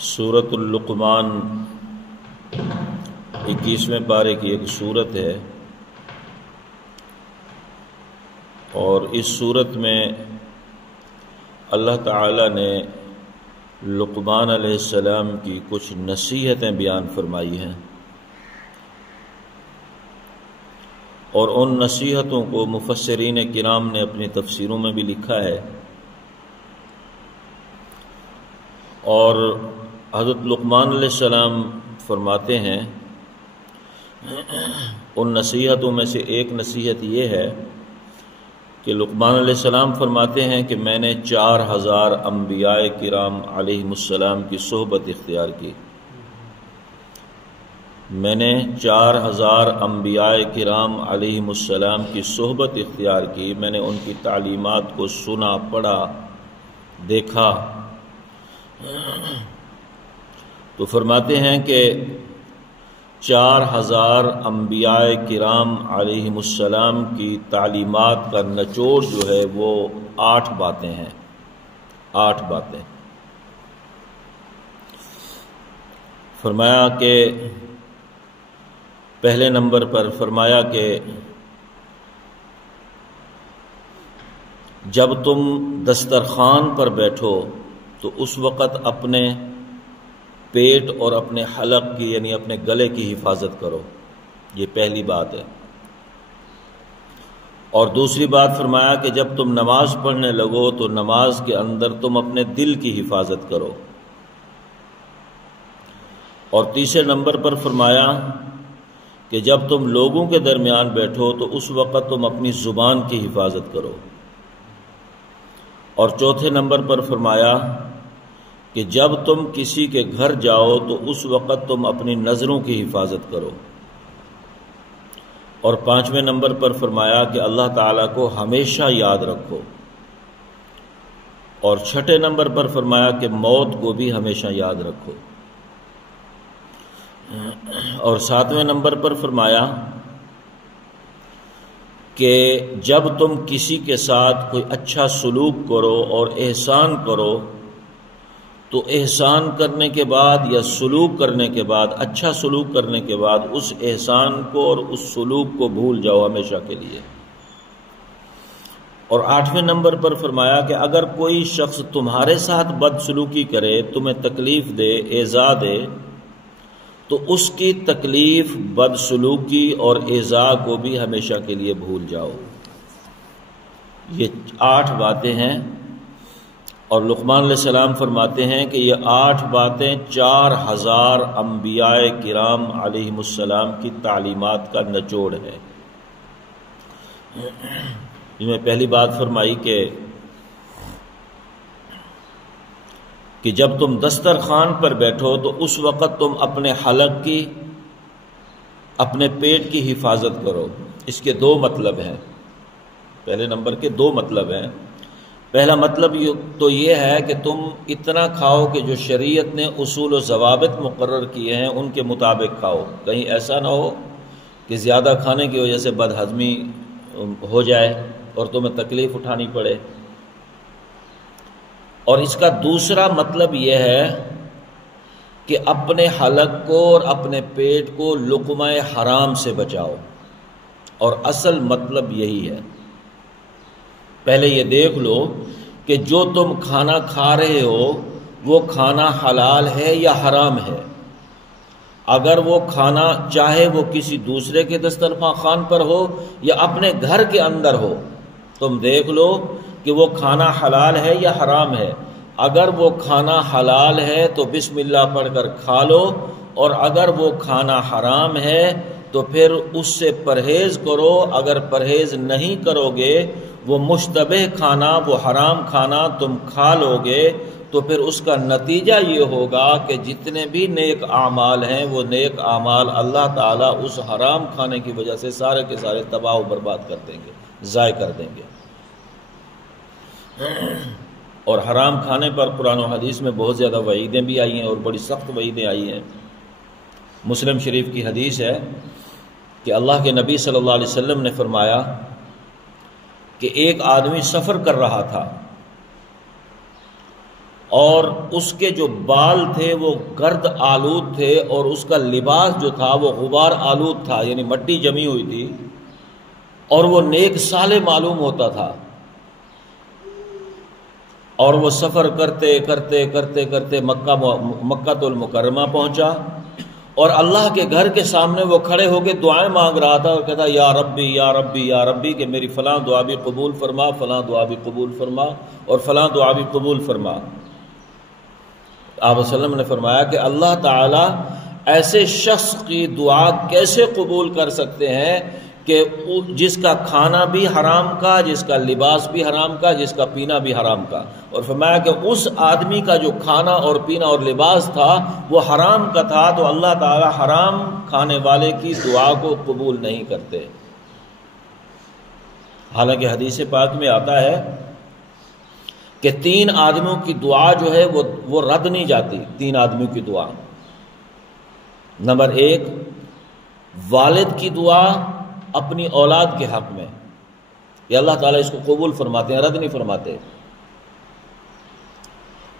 سورۃ اللقمان 21ویں پارے کی ایک سورت ہے، اور اس سورت میں اللہ تعالی نے لقمان علیہ السلام کی کچھ نصیحتیں بیان فرمائی ہیں، اور ان نصیحتوں کو مفسرین کرام نے اپنی تفسیروں میں بھی لکھا ہے، اور حضرت لقمان علیہ السلام فرماتے ہیں ان نصیحتوں میں سے ایک نصیحت یہ ہے کہ لقمان علیہ السلام فرماتے ہیں کہ میں نے 4000 انبیاء کرام علیہم السلام کی صحبت اختیار کی، میں نے 4000 انبیاء کرام علیہم السلام کی صحبت اختیار کی، میں نے ان کی تعلیمات کو سنا، پڑھا، دیکھا۔ تو فرماتے ہیں کہ 4000 انبیاء کرام علیہم السلام کی تعلیمات کا نچوڑ جو ہے وہ 8 باتیں ہیں، 8 باتیں۔ فرمایا کہ پہلے نمبر پر فرمایا کہ جب تم دسترخوان پر بیٹھو تو اس وقت اپنے پیٹ اور اپنے حلق کی یعنی اپنے گلے کی حفاظت کرو، یہ پہلی بات ہے۔ اور دوسری بات فرمایا کہ جب تم نماز پڑھنے لگو تو نماز کے اندر تم اپنے دل کی حفاظت کرو۔ اور تیسرے نمبر پر فرمایا کہ جب تم لوگوں کے درمیان بیٹھو تو اس وقت تم اپنی زبان کی حفاظت کرو۔ اور چوتھے نمبر پر فرمایا کہ جب تم کسی کے گھر جاؤ تو اس وقت تم اپنی نظروں کی حفاظت کرو۔ اور 5ویں نمبر پر فرمایا کہ اللہ تعالیٰ کو ہمیشہ یاد رکھو۔ اور 6 نمبر پر فرمایا کہ موت کو بھی ہمیشہ یاد رکھو۔ اور 7ویں نمبر پر فرمایا کہ جب تم کسی کے ساتھ کوئی اچھا سلوک کرو اور احسان کرو تو احسان کرنے کے بعد یا سلوک کرنے کے بعد، اچھا سلوک کرنے کے بعد اس احسان کو اور اس سلوک کو بھول جاؤ ہمیشہ کے لیے۔ اور 8ویں نمبر پر فرمایا کہ اگر کوئی شخص تمہارے ساتھ بد سلوکی کرے، تمہیں تکلیف دے، ایذا دے، تو اس کی تکلیف، بد سلوکی اور ایذا کو بھی ہمیشہ کے لیے بھول جاؤ۔ یہ 8 باتیں ہیں، اور لقمان علیہ السلام فرماتے ہیں کہ یہ 8 باتیں 4000 انبیاء کرام علیہم السلام کی تعلیمات کا نچوڑ ہے۔ جن میں پہلی بات فرمائی کہ جب تم دسترخوان پر بیٹھو تو اس وقت تم اپنے حلق کی، اپنے پیٹ کی حفاظت کرو۔ اس کے 2 مطلب ہیں، پہلے نمبر کے 2 مطلب ہیں۔ پہلا مطلب تو یہ ہے کہ تم اتنا کھاؤ کہ جو شریعت نے اصول و ضوابط مقرر کیے ہیں ان کے مطابق کھاؤ، کہیں ایسا نہ ہو کہ زیادہ کھانے کی وجہ سے بد ہضمی ہو جائے اور تمہیں تکلیف اٹھانی پڑے۔ اور اس کا دوسرا مطلب یہ ہے کہ اپنے حلق کو اور اپنے پیٹ کو لقمہ حرام سے بچاؤ، اور اصل مطلب یہی ہے۔ پہلے یہ دیکھ لو کہ جو تم کھانا کھا رہے ہو وہ کھانا حلال ہے یا حرام ہے۔ اگر وہ کھانا چاہے وہ کسی دوسرے کے دسترخوان پر ہو یا اپنے گھر کے اندر ہو، تم دیکھ لو کہ وہ کھانا حلال ہے یا حرام ہے۔ اگر وہ کھانا حلال ہے تو بسم اللہ پڑھ کر کھا لو، اور اگر وہ کھانا حرام ہے تو پھر اس سے پرہیز کرو۔ اگر پرہیز نہیں کرو گے، وہ مشتبہ کھانا، وہ حرام کھانا تم کھا لو گے، تو پھر اس کا نتیجہ یہ ہوگا کہ جتنے بھی نیک اعمال ہیں وہ نیک اعمال اللہ تعالیٰ اس حرام کھانے کی وجہ سے سارے کے سارے تباہ و برباد کر دیں گے، ضائع کر دیں گے۔ اور حرام کھانے پر قرآن و حدیث میں بہت زیادہ وعیدیں بھی آئی ہیں، اور بڑی سخت وعیدیں آئی ہیں۔ مسلم شریف کی حدیث ہے کہ اللہ کے نبی صلی اللہ علیہ وسلم نے فرمایا کہ ایک آدمی سفر کر رہا تھا اور اس کے جو بال تھے وہ گرد آلود تھے، اور اس کا لباس جو تھا وہ غبار آلود تھا، یعنی مٹی جمی ہوئی تھی، اور وہ نیک صالح معلوم ہوتا تھا، اور وہ سفر کرتے کرتے کرتے کرتے مکہ المکرمہ پہنچا، اور اللہ کے گھر کے سامنے وہ کھڑے ہو کے دعائیں مانگ رہا تھا اور کہتا یا ربی یا ربی یا ربی کہ میری فلاں دعا بھی قبول فرما، فلاں دعا بھی قبول فرما، اور فلاں دعا بھی قبول فرما۔ آپ صلی اللہ علیہ وسلم نے فرمایا کہ اللہ تعالیٰ ایسے شخص کی دعا کیسے قبول کر سکتے ہیں کہ جس کا کھانا بھی حرام کا، جس کا لباس بھی حرام کا، جس کا پینا بھی حرام کا، اور فرمایا کہ اس آدمی کا جو کھانا اور پینا اور لباس تھا وہ حرام کا تھا، تو اللہ تعالیٰ حرام کھانے والے کی دعا کو قبول نہیں کرتے۔ حالانکہ حدیث پاک میں آتا ہے کہ 3 آدمیوں کی دعا جو ہے وہ رد نہیں جاتی۔ 3 آدمیوں کی دعا، نمبر 1 والد کی دعا اپنی اولاد کے حق میں، یہ اللہ تعالیٰ اس کو قبول فرماتے ہیں، رد نہیں فرماتے۔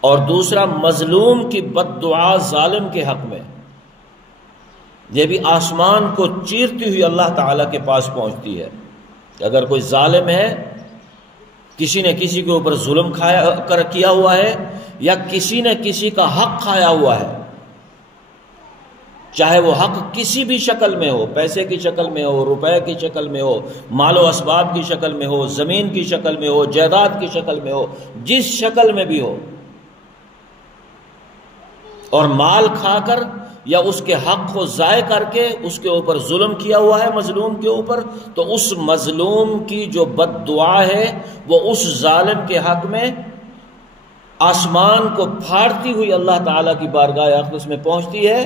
اور دوسرا مظلوم کی بد دعا ظالم کے حق میں، یہ بھی آسمان کو چیرتی ہوئی اللہ تعالیٰ کے پاس پہنچتی ہے کہ اگر کوئی ظالم ہے، کسی نے کسی کے اوپر ظلم کیا ہوا ہے، یا کسی نے کسی کا حق کھایا ہوا ہے، چاہے وہ حق کسی بھی شکل میں ہو، پیسے کی شکل میں ہو، روپے کی شکل میں ہو، مال و اسباب کی شکل میں ہو، زمین کی شکل میں ہو، جائیداد کی شکل میں ہو، جس شکل میں بھی ہو، اور مال کھا کر یا اس کے حق کو ضائع کر کے اس کے اوپر ظلم کیا ہوا ہے مظلوم کے اوپر، تو اس مظلوم کی جو بد دعا ہے وہ اس ظالم کے حق میں آسمان کو پھاڑتی ہوئی اللہ تعالیٰ کی بارگاہ اقدس میں پہنچتی ہے،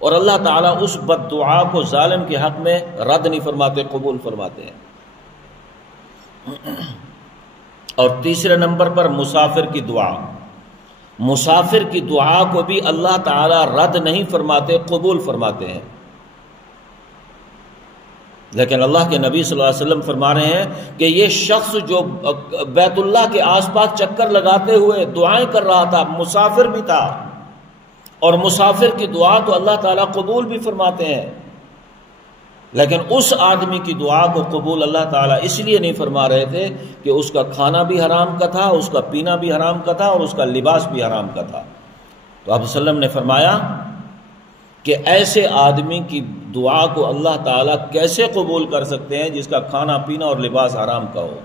اور اللہ تعالیٰ اس بد دعا کو ظالم کے حق میں رد نہیں فرماتے، قبول فرماتے ہیں۔ اور تیسرے نمبر پر مسافر کی دعا، مسافر کی دعا کو بھی اللہ تعالیٰ رد نہیں فرماتے، قبول فرماتے ہیں۔ لیکن اللہ کے نبی صلی اللہ علیہ وسلم فرما رہے ہیں کہ یہ شخص جو بیت اللہ کے آس پاس چکر لگاتے ہوئے دعائیں کر رہا تھا، مسافر بھی تھا، اور مسافر کی دعا تو اللہ تعالیٰ قبول بھی فرماتے ہیں، لیکن اس آدمی کی دعا کو قبول اللہ تعالیٰ اس لیے نہیں فرما رہے تھے کہ اس کا کھانا بھی حرام کا تھا، اس کا پینا بھی حرام کا تھا، اور اس کا لباس بھی حرام کا تھا۔ تو آپ صلی اللہ علیہ وسلم نے فرمایا کہ ایسے آدمی کی دعا کو اللہ تعالیٰ کیسے قبول کر سکتے ہیں جس کا کھانا پینا اور لباس حرام کا ہو۔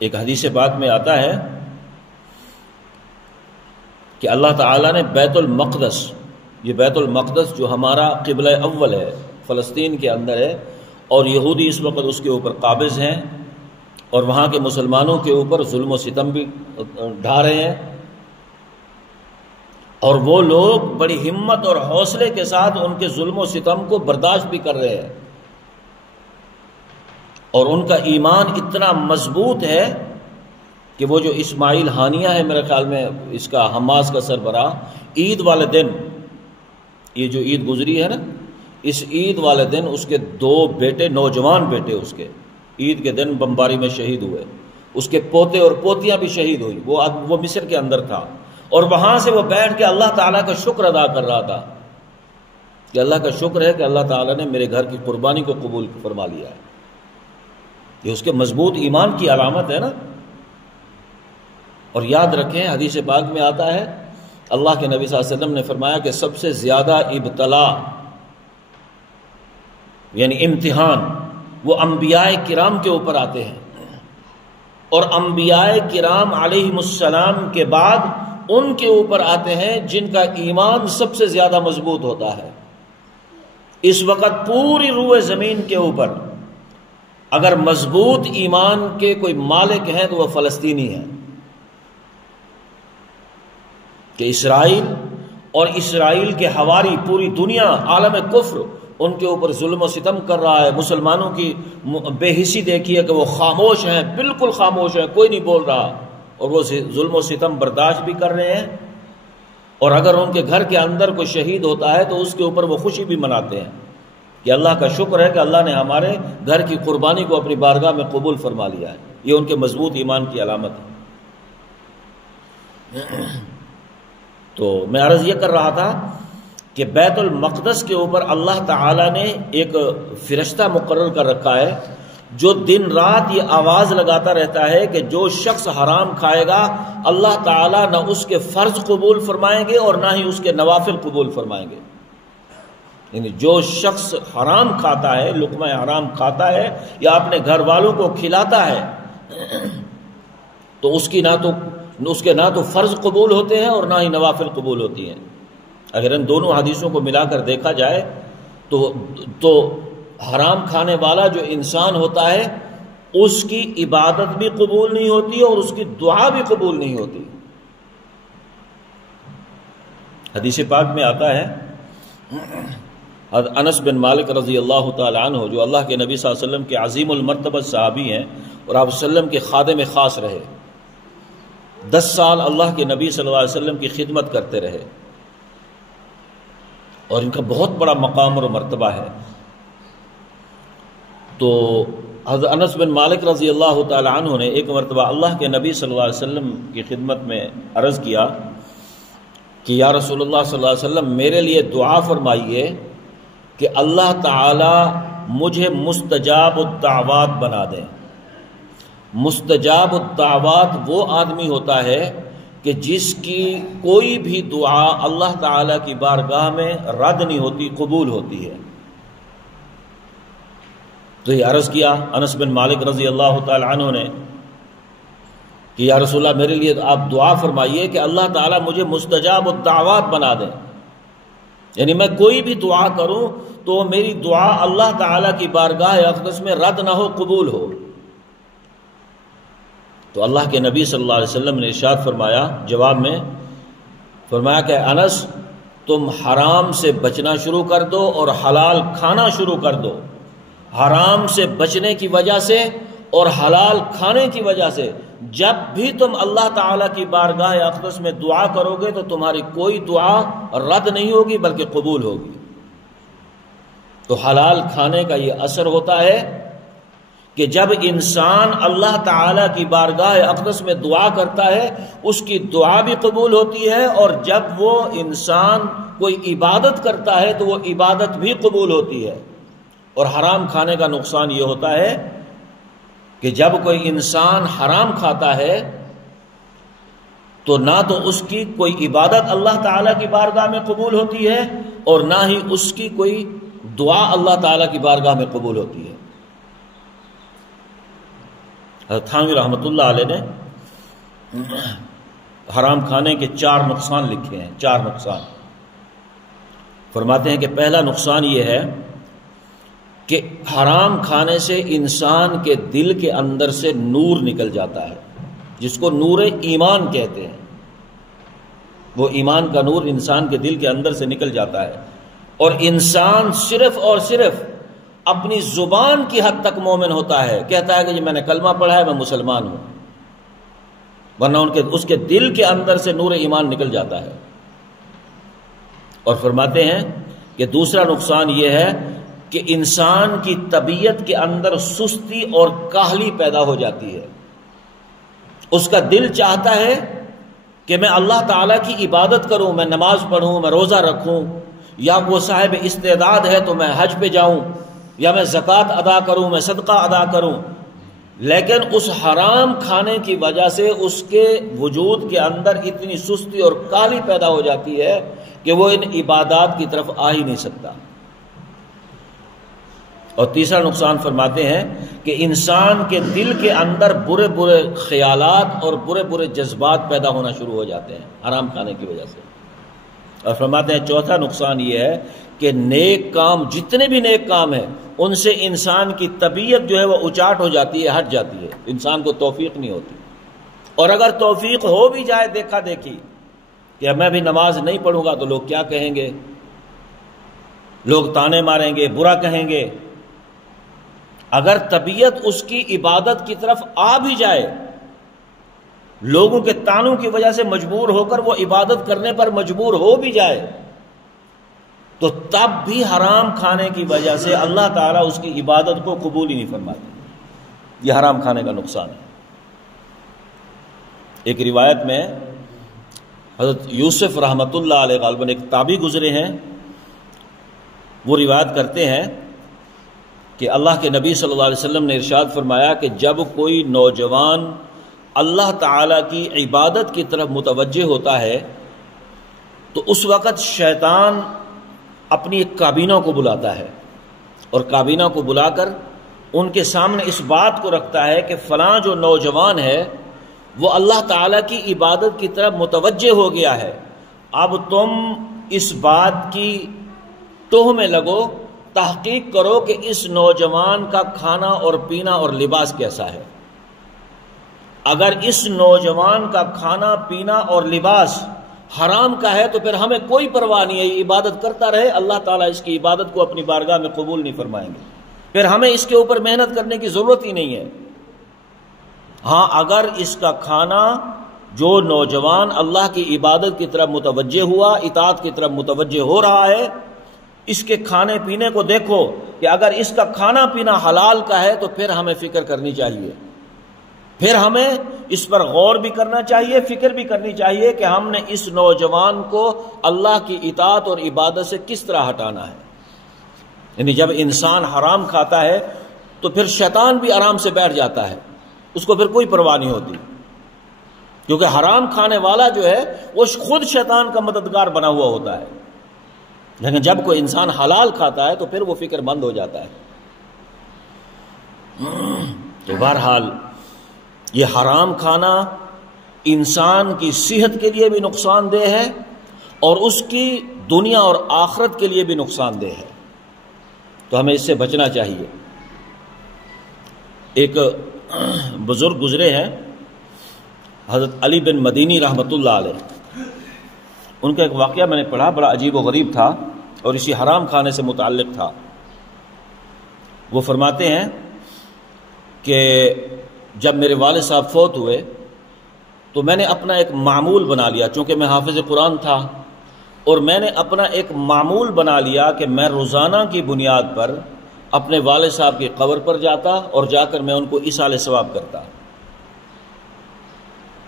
ایک حدیث پاک میں آتا ہے کہ اللہ تعالیٰ نے بیت المقدس، یہ بیت المقدس جو ہمارا قبلہ اول ہے، فلسطین کے اندر ہے، اور یہودی اس وقت اس کے اوپر قابض ہیں، اور وہاں کے مسلمانوں کے اوپر ظلم و ستم بھی ڈھا رہے ہیں، اور وہ لوگ بڑی ہمت اور حوصلے کے ساتھ ان کے ظلم و ستم کو برداشت بھی کر رہے ہیں، اور ان کا ایمان اتنا مضبوط ہے کہ وہ جو اسماعیل ہانیہ ہے، میرے خیال میں اس کا حماس کا سربراہ، عید والے دن، یہ جو عید گزری ہے نا، اس عید والے دن اس کے 2 بیٹے، نوجوان بیٹے اس کے عید کے دن بمباری میں شہید ہوئے، اس کے پوتے اور پوتیاں بھی شہید ہوئی، وہ مصر کے اندر تھا، اور وہاں سے وہ بیٹھ کے اللہ تعالیٰ کا شکر ادا کر رہا تھا کہ اللہ کا شکر ہے کہ اللہ تعالیٰ نے میرے گھر کی قربانی کو قبول فرما لیا ہے۔ یہ اس کے مضبوط ایمان کی علامت ہے نا۔ اور یاد رکھیں حدیث پاک میں آتا ہے، اللہ کے نبی صلی اللہ علیہ وسلم نے فرمایا کہ سب سے زیادہ ابتلا یعنی امتحان وہ انبیاء کرام کے اوپر آتے ہیں، اور انبیاء کرام علیہم السلام کے بعد ان کے اوپر آتے ہیں جن کا ایمان سب سے زیادہ مضبوط ہوتا ہے۔ اس وقت پوری روئے زمین کے اوپر اگر مضبوط ایمان کے کوئی مالک ہیں تو وہ فلسطینی ہیں، کہ اسرائیل اور اسرائیل کے حواری پوری دنیا عالم کفر ان کے اوپر ظلم و ستم کر رہا ہے۔ مسلمانوں کی بے حسی دیکھیے کہ وہ خاموش ہیں، بالکل خاموش ہیں، کوئی نہیں بول رہا، اور وہ ظلم و ستم برداشت بھی کر رہے ہیں، اور اگر ان کے گھر کے اندر کوئی شہید ہوتا ہے تو اس کے اوپر وہ خوشی بھی مناتے ہیں کہ اللہ کا شکر ہے کہ اللہ نے ہمارے گھر کی قربانی کو اپنی بارگاہ میں قبول فرما لیا ہے۔ یہ ان کے مضبوط ایمان کی علامت ہے۔ تو میں عرض یہ کر رہا تھا کہ بیت المقدس کے اوپر اللہ تعالیٰ نے ایک فرشتہ مقرر کر رکھا ہے جو دن رات یہ آواز لگاتا رہتا ہے کہ جو شخص حرام کھائے گا اللہ تعالیٰ نہ اس کے فرض قبول فرمائیں گے اور نہ ہی اس کے نوافل قبول فرمائیں گے. یعنی جو شخص حرام کھاتا ہے، لقمہ حرام کھاتا ہے یا اپنے گھر والوں کو کھلاتا ہے تو اس کے نہ تو فرض قبول ہوتے ہیں اور نہ ہی نوافل قبول ہوتی ہیں. اگر ان دونوں حدیثوں کو ملا کر دیکھا جائے تو حرام کھانے والا جو انسان ہوتا ہے اس کی عبادت بھی قبول نہیں ہوتی اور اس کی دعا بھی قبول نہیں ہوتی. حدیث پاک میں آتا ہے، انس بن مالک رضی اللہ تعالی عنہ جو اللہ کے نبی صلی اللہ علیہ وسلم کے عظیم المرتبہ صحابی ہیں اور آپ وسلم کے خادم خاص رہے، 10 سال اللہ کے نبی صلی اللہ علیہ وسلم کی خدمت کرتے رہے اور ان کا بہت بڑا مقام اور مرتبہ ہے. تو حضرت انس بن مالک رضی اللہ تعالی عنہ نے ایک مرتبہ اللہ کے نبی صلی اللہ علیہ وسلم کی خدمت میں عرض کیا کہ یا رسول اللہ صلی اللہ علیہ وسلم میرے لیے دعا فرمائیے کہ اللہ تعالی مجھے مستجاب الدعوات بنا دیں. مستجاب الدعوات وہ آدمی ہوتا ہے کہ جس کی کوئی بھی دعا اللہ تعالیٰ کی بارگاہ میں رد نہیں ہوتی، قبول ہوتی ہے. تو یہ عرض کیا انس بن مالک رضی اللہ تعالی عنہ نے کہ یا رسول اللہ میرے لیے آپ دعا فرمائیے کہ اللہ تعالیٰ مجھے مستجاب الدعوات بنا دیں، یعنی میں کوئی بھی دعا کروں تو میری دعا اللہ تعالیٰ کی بارگاہ اقدس میں رد نہ ہو، قبول ہو. تو اللہ کے نبی صلی اللہ علیہ وسلم نے ارشاد فرمایا، جواب میں فرمایا کہ انس تم حرام سے بچنا شروع کر دو اور حلال کھانا شروع کر دو. حرام سے بچنے کی وجہ سے اور حلال کھانے کی وجہ سے جب بھی تم اللہ تعالیٰ کی بارگاہ اقدس میں دعا کرو گے تو تمہاری کوئی دعا رد نہیں ہوگی بلکہ قبول ہوگی. تو حلال کھانے کا یہ اثر ہوتا ہے کہ جب انسان اللہ تعالیٰ کی بارگاہ اقدس میں دعا کرتا ہے اس کی دعا بھی قبول ہوتی ہے، اور جب وہ انسان کوئی عبادت کرتا ہے تو وہ عبادت بھی قبول ہوتی ہے. اور حرام کھانے کا نقصان یہ ہوتا ہے کہ جب کوئی انسان حرام کھاتا ہے تو نہ تو اس کی کوئی عبادت اللہ تعالیٰ کی بارگاہ میں قبول ہوتی ہے اور نہ ہی اس کی کوئی دعا اللہ تعالیٰ کی بارگاہ میں قبول ہوتی ہے. حضرت تھانوی رحمۃ اللہ علیہ نے حرام کھانے کے 4 نقصان لکھے ہیں. 4 نقصان فرماتے ہیں کہ پہلا نقصان یہ ہے کہ حرام کھانے سے انسان کے دل کے اندر سے نور نکل جاتا ہے، جس کو نور ایمان کہتے ہیں. وہ ایمان کا نور انسان کے دل کے اندر سے نکل جاتا ہے اور انسان صرف اور صرف اپنی زبان کی حد تک مومن ہوتا ہے، کہتا ہے کہ جی میں نے کلمہ پڑھا ہے، میں مسلمان ہوں، ورنہ اس کے دل کے اندر سے نور ایمان نکل جاتا ہے. اور فرماتے ہیں کہ دوسرا نقصان یہ ہے کہ انسان کی طبیعت کے اندر سستی اور کاہلی پیدا ہو جاتی ہے. اس کا دل چاہتا ہے کہ میں اللہ تعالیٰ کی عبادت کروں، میں نماز پڑھوں، میں روزہ رکھوں، یا وہ صاحب استعداد ہے تو میں حج پہ جاؤں، یا میں زکوٰۃ ادا کروں، میں صدقہ ادا کروں. لیکن اس حرام کھانے کی وجہ سے اس کے وجود کے اندر اتنی سستی اور کاہلی پیدا ہو جاتی ہے کہ وہ ان عبادات کی طرف آ ہی نہیں سکتا. اور تیسرا نقصان فرماتے ہیں کہ انسان کے دل کے اندر برے برے خیالات اور برے برے جذبات پیدا ہونا شروع ہو جاتے ہیں حرام کھانے کی وجہ سے. اور فرماتے ہیں چوتھا نقصان یہ ہے کہ نیک کام، جتنے بھی نیک کام ہیں ان سے انسان کی طبیعت جو ہے وہ اچاٹ ہو جاتی ہے، ہٹ جاتی ہے، انسان کو توفیق نہیں ہوتی. اور اگر توفیق ہو بھی جائے دیکھا دیکھی کہ میں بھی نماز نہیں پڑھوں گا تو لوگ کیا کہیں گے، لوگ تانے ماریں گے، برا کہیں گے. اگر طبیعت اس کی عبادت کی طرف آ بھی جائے، لوگوں کے تانوں کی وجہ سے مجبور ہو کر وہ عبادت کرنے پر مجبور ہو بھی جائے، تو تب بھی حرام کھانے کی وجہ سے اللہ تعالیٰ اس کی عبادت کو قبول ہی نہیں فرماتے. یہ حرام کھانے کا نقصان ہے. ایک روایت میں حضرت یوسف رحمۃ اللہ علیہ غالباً ایک تابعی گزرے ہیں، وہ روایت کرتے ہیں کہ اللہ کے نبی صلی اللہ علیہ وسلم نے ارشاد فرمایا کہ جب کوئی نوجوان اللہ تعالیٰ کی عبادت کی طرف متوجہ ہوتا ہے تو اس وقت شیطان اپنی ایک کابینہ کو بلاتا ہے، اور کابینہ کو بلا کر ان کے سامنے اس بات کو رکھتا ہے کہ فلاں جو نوجوان ہے وہ اللہ تعالیٰ کی عبادت کی طرف متوجہ ہو گیا ہے، اب تم اس بات کی توہ میں لگو، تحقیق کرو کہ اس نوجوان کا کھانا اور پینا اور لباس کیسا ہے۔ اگر اس نوجوان کا کھانا پینا اور لباس حرام کا ہے تو پھر ہمیں کوئی پرواہ نہیں ہے، یہ عبادت کرتا رہے، اللہ تعالیٰ اس کی عبادت کو اپنی بارگاہ میں قبول نہیں فرمائیں گے، پھر ہمیں اس کے اوپر محنت کرنے کی ضرورت ہی نہیں ہے۔ ہاں اگر اس کا کھانا، جو نوجوان اللہ کی عبادت کی طرف متوجہ ہوا، اطاعت کی طرف متوجہ ہو رہا ہے، اس کے کھانے پینے کو دیکھو کہ اگر اس کا کھانا پینا حلال کا ہے تو پھر ہمیں فکر کرنی چاہیے، پھر ہمیں اس پر غور بھی کرنا چاہیے، فکر بھی کرنی چاہیے کہ ہم نے اس نوجوان کو اللہ کی اطاعت اور عبادت سے کس طرح ہٹانا ہے۔ یعنی جب انسان حرام کھاتا ہے تو پھر شیطان بھی آرام سے بیٹھ جاتا ہے، اس کو پھر کوئی پرواہ نہیں ہوتی، کیونکہ حرام کھانے والا جو ہے وہ خود شیطان کا مددگار بنا ہوا ہوتا ہے، لیکن جب کوئی انسان حلال کھاتا ہے تو پھر وہ فکر مند ہو جاتا ہے۔ تو بہرحال یہ حرام کھانا انسان کی صحت کے لیے بھی نقصان دہ ہے اور اس کی دنیا اور آخرت کے لیے بھی نقصان دہ ہے، تو ہمیں اس سے بچنا چاہیے۔ ایک بزرگ گزرے ہیں حضرت علی بن مدینی رحمۃ اللہ علیہ، ان کا ایک واقعہ میں نے پڑھا، بڑا عجیب و غریب تھا اور اسی حرام کھانے سے متعلق تھا۔ وہ فرماتے ہیں کہ جب میرے والد صاحب فوت ہوئے تو میں نے اپنا ایک معمول بنا لیا، چونکہ میں حافظ قرآن تھا، اور میں نے اپنا ایک معمول بنا لیا کہ میں روزانہ کی بنیاد پر اپنے والد صاحب کی قبر پر جاتا اور جا کر میں ان کو ایصال ثواب کرتا،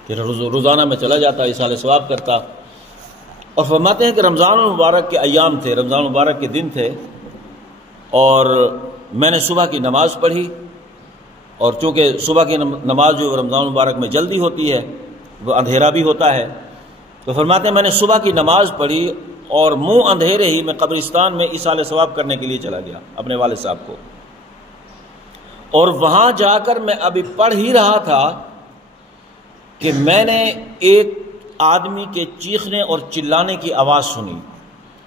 کہ روزانہ میں چلا جاتا ایصال ثواب کرتا۔ اور فرماتے ہیں کہ رمضان المبارک کے ایام تھے، رمضان المبارک کے دن تھے، اور میں نے صبح کی نماز پڑھی، اور چونکہ صبح کی نماز جو رمضان المبارک میں جلدی ہوتی ہے، وہ اندھیرا بھی ہوتا ہے، تو فرماتے ہیں میں نے صبح کی نماز پڑھی اور منہ اندھیرے ہی میں قبرستان میں ایصال ثواب کرنے کے لیے چلا گیا اپنے والد صاحب کو، اور وہاں جا کر میں ابھی پڑھ ہی رہا تھا کہ میں نے ایک آدمی کے چیخنے اور چلانے کی آواز سنی۔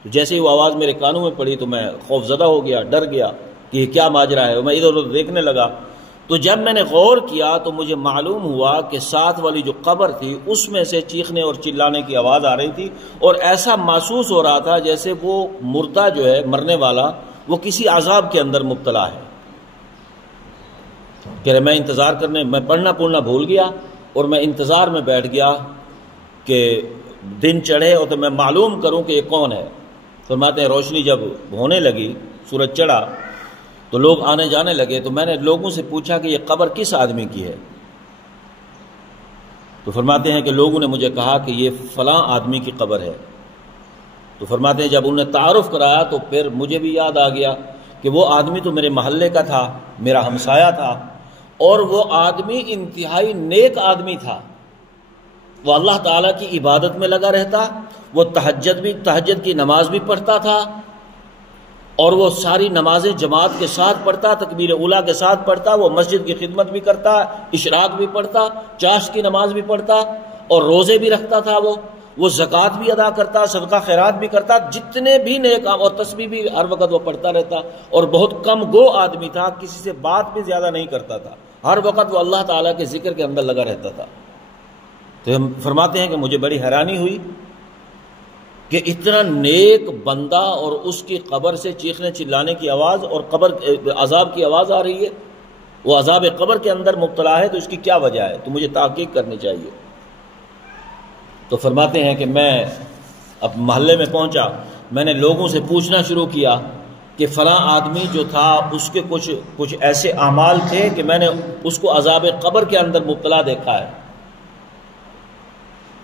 جیسے ہی وہ آواز میرے کانوں میں پڑی تو میں خوف زدہ ہو گیا، ڈر گیا کہ یہ کیا ماجرا ہے، میں ادھر ادھر دیکھنے لگا۔ تو جب میں نے غور کیا تو مجھے معلوم ہوا کہ ساتھ والی جو قبر تھی اس میں سے چیخنے اور چلانے کی آواز آ رہی تھی، اور ایسا محسوس ہو رہا تھا جیسے وہ مردہ جو ہے، مرنے والا، وہ کسی عذاب کے اندر مبتلا ہے۔ کہ میں انتظار کرنے، میں پڑھنا بھول گیا اور میں انتظار میں بیٹھ گیا کہ دن چڑھے اور تو میں معلوم کروں کہ یہ کون ہے۔ فرماتے ہیں روشنی جب ہونے لگی، سورج چڑھا تو لوگ آنے جانے لگے، تو میں نے لوگوں سے پوچھا کہ یہ قبر کس آدمی کی ہے؟ تو فرماتے ہیں کہ لوگوں نے مجھے کہا کہ یہ فلاں آدمی کی قبر ہے۔ تو فرماتے ہیں جب انہوں نے تعارف کرایا تو پھر مجھے بھی یاد آ گیا کہ وہ آدمی تو میرے محلے کا تھا، میرا ہمسایہ تھا، اور وہ آدمی انتہائی نیک آدمی تھا، وہ اللہ تعالیٰ کی عبادت میں لگا رہتا، وہ تہجد کی نماز بھی پڑھتا تھا، اور وہ ساری نمازیں جماعت کے ساتھ پڑھتا، تکبیر اولیٰ کے ساتھ پڑھتا، وہ مسجد کی خدمت بھی کرتا، اشراق بھی پڑھتا، چاشت کی نماز بھی پڑھتا، اور روزے بھی رکھتا تھا، وہ زکوٰۃ بھی ادا کرتا، صدقہ خیرات بھی کرتا، جتنے بھی نیک اور تسبیح بھی ہر وقت وہ پڑھتا رہتا، اور بہت کم گو آدمی تھا، کسی سے بات بھی زیادہ نہیں کرتا تھا، ہر وقت وہ اللہ تعالیٰ کے ذکر کے اندر لگا رہتا تھا۔ تو ہم فرماتے ہیں کہ مجھے بڑی حیرانی ہوئی کہ اتنا نیک بندہ اور اس کی قبر سے چیخنے چلانے کی آواز اور قبر عذاب کی آواز آ رہی ہے، وہ عذاب قبر کے اندر مبتلا ہے، تو اس کی کیا وجہ ہے؟ تو مجھے تحقیق کرنی چاہیے۔ تو فرماتے ہیں کہ میں اب محلے میں پہنچا، میں نے لوگوں سے پوچھنا شروع کیا کہ فلاں آدمی جو تھا اس کے کچھ ایسے اعمال تھے کہ میں نے اس کو عذاب قبر کے اندر مبتلا دیکھا ہے۔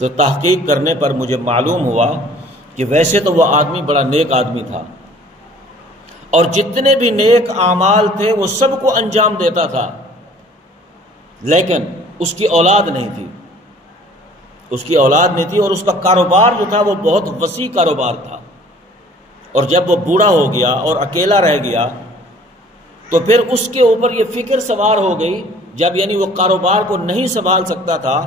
تو تحقیق کرنے پر مجھے معلوم ہوا کہ ویسے تو وہ آدمی بڑا نیک آدمی تھا، اور جتنے بھی نیک اعمال تھے وہ سب کو انجام دیتا تھا، لیکن اس کی اولاد نہیں تھی، اس کی اولاد نہیں تھی، اور اس کا کاروبار جو تھا وہ بہت وسیع کاروبار تھا۔ اور جب وہ بوڑھا ہو گیا اور اکیلا رہ گیا تو پھر اس کے اوپر یہ فکر سوار ہو گئی، جب یعنی وہ کاروبار کو نہیں سنبھال سکتا تھا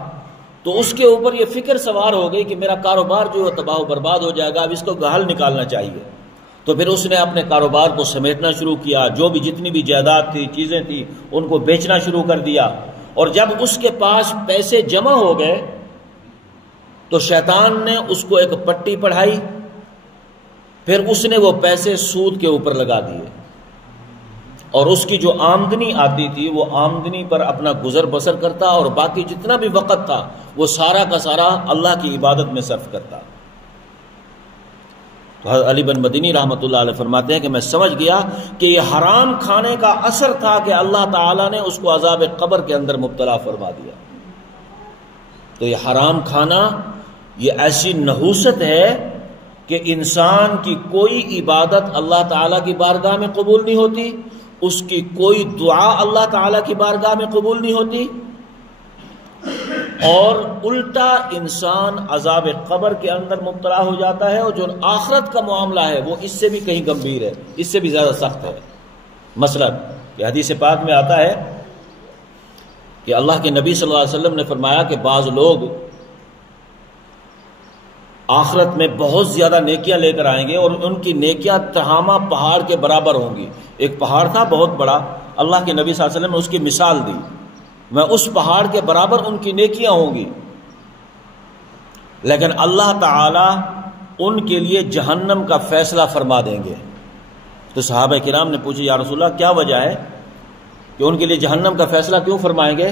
تو اس کے اوپر یہ فکر سوار ہو گئی کہ میرا کاروبار جو ہے تباہ و برباد ہو جائے گا، اب اس کو گہل نکالنا چاہیے۔ تو پھر اس نے اپنے کاروبار کو سمیٹنا شروع کیا، جو بھی جتنی بھی جائیداد تھی، چیزیں تھیں، ان کو بیچنا شروع کر دیا۔ اور جب اس کے پاس پیسے جمع ہو گئے تو شیطان نے اس کو ایک پٹی پڑھائی، پھر اس نے وہ پیسے سود کے اوپر لگا دیے، اور اس کی جو آمدنی آتی تھی وہ آمدنی پر اپنا گزر بسر کرتا، اور باقی جتنا بھی وقت تھا وہ سارا کا سارا اللہ کی عبادت میں صرف کرتا۔ تو حضرت علی بن مدینی رحمۃ اللہ علیہ فرماتے ہیں کہ میں سمجھ گیا کہ یہ حرام کھانے کا اثر تھا کہ اللہ تعالیٰ نے اس کو عذاب قبر کے اندر مبتلا فرما دیا۔ تو یہ حرام کھانا یہ ایسی نحوست ہے کہ انسان کی کوئی عبادت اللہ تعالیٰ کی بارگاہ میں قبول نہیں ہوتی، اس کی کوئی دعا اللہ تعالیٰ کی بارگاہ میں قبول نہیں ہوتی، اور الٹا انسان عذاب قبر کے اندر مبتلا ہو جاتا ہے، اور جو آخرت کا معاملہ ہے وہ اس سے بھی کہیں گمبھیر ہے، اس سے بھی زیادہ سخت ہے۔ مثلا یہ حدیث پاک میں آتا ہے کہ اللہ کے نبی صلی اللہ علیہ وسلم نے فرمایا کہ بعض لوگ آخرت میں بہت زیادہ نیکیاں لے کر آئیں گے، اور ان کی نیکیاں تہامہ پہاڑ کے برابر ہوں گی۔ ایک پہاڑ تھا بہت بڑا، اللہ کے نبی صلی اللہ علیہ وسلم نے اس کی مثال دی، میں اس پہاڑ کے برابر ان کی نیکیاں ہوں گی، لیکن اللہ تعالی ان کے لیے جہنم کا فیصلہ فرما دیں گے۔ تو صحابہ کرام نے پوچھا یا رسول اللہ کیا وجہ ہے کہ ان کے لیے جہنم کا فیصلہ کیوں فرمائیں گے؟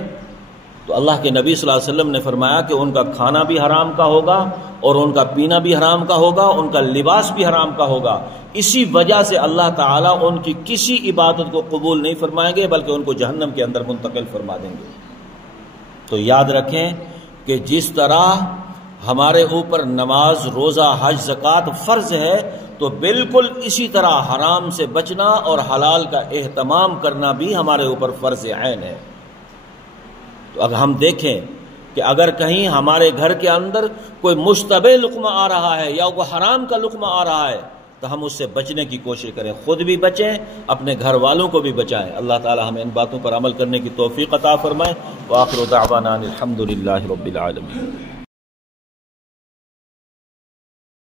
تو اللہ کے نبی صلی اللہ علیہ وسلم نے فرمایا کہ ان کا کھانا بھی حرام کا ہوگا، اور ان کا پینا بھی حرام کا ہوگا، ان کا لباس بھی حرام کا ہوگا، اسی وجہ سے اللہ تعالیٰ ان کی کسی عبادت کو قبول نہیں فرمائیں گے بلکہ ان کو جہنم کے اندر منتقل فرما دیں گے۔ تو یاد رکھیں کہ جس طرح ہمارے اوپر نماز، روزہ، حج، زکوٰۃ فرض ہے، تو بالکل اسی طرح حرام سے بچنا اور حلال کا اہتمام کرنا بھی ہمارے اوپر فرض عین ہے۔ تو اگر ہم دیکھیں کہ اگر کہیں ہمارے گھر کے اندر کوئی مشتبہ لقمہ آ رہا ہے یا کوئی حرام کا لقمہ آ رہا ہے تو ہم اس سے بچنے کی کوشش کریں، خود بھی بچیں، اپنے گھر والوں کو بھی بچائیں۔ اللہ تعالی ہمیں ان باتوں پر عمل کرنے کی توفیق عطا فرمائے۔ وآخر دعوانا الحمد للہ رب العالمین۔